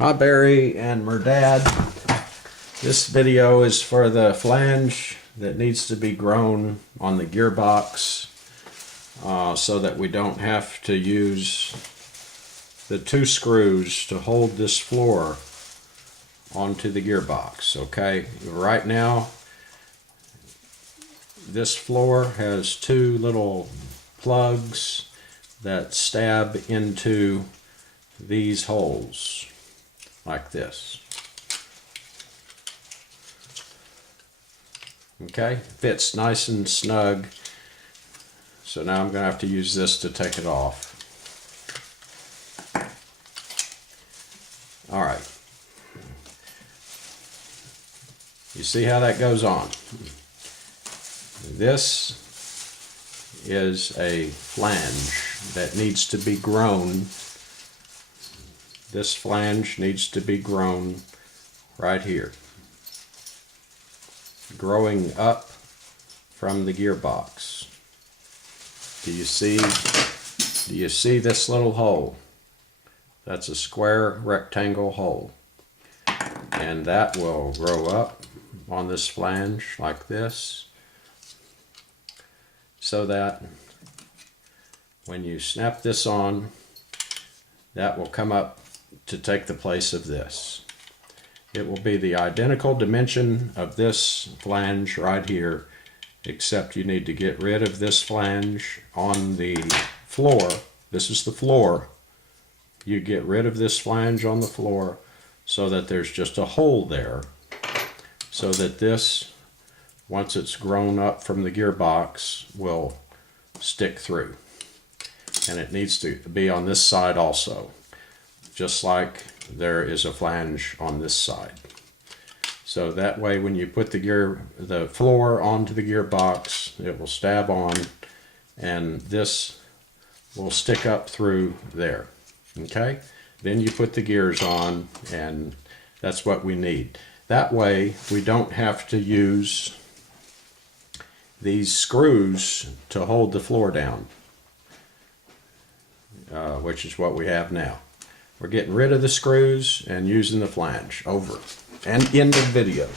Hi Barry and Merdad. This video is for the flange that needs to be grown on the gearbox so that we don't have to use the two screws to hold this floor onto the gearbox. Okay, right now this floor has two little plugs that stab into these holes like this. Okay, fits nice and snug. So now I'm going to have to use this to take it off. All right. You see how that goes on? This is a flange that needs to be grown. This flange needs to be grown right here, growing up from the gearbox. Do you see this little hole? That's a square rectangle hole, and that will grow up on this flange like this, so that when you snap this on, that will come up to take the place of this. It will be the identical dimension of this flange right here, except you need to get rid of this flange on the floor. This is the floor. You get rid of this flange on the floor so that there's just a hole there, so that this, once it's grown up from the gearbox, will stick through. And it needs to be on this side also, just like there is a flange on this side. So that way when you put the floor onto the gearbox, it will stab on, and this will stick up through there. Okay? Then you put the gears on, and that's what we need. That way we don't have to use these screws to hold the floor down, which is what we have now. We're getting rid of the screws and using the flange. Over. And end of video.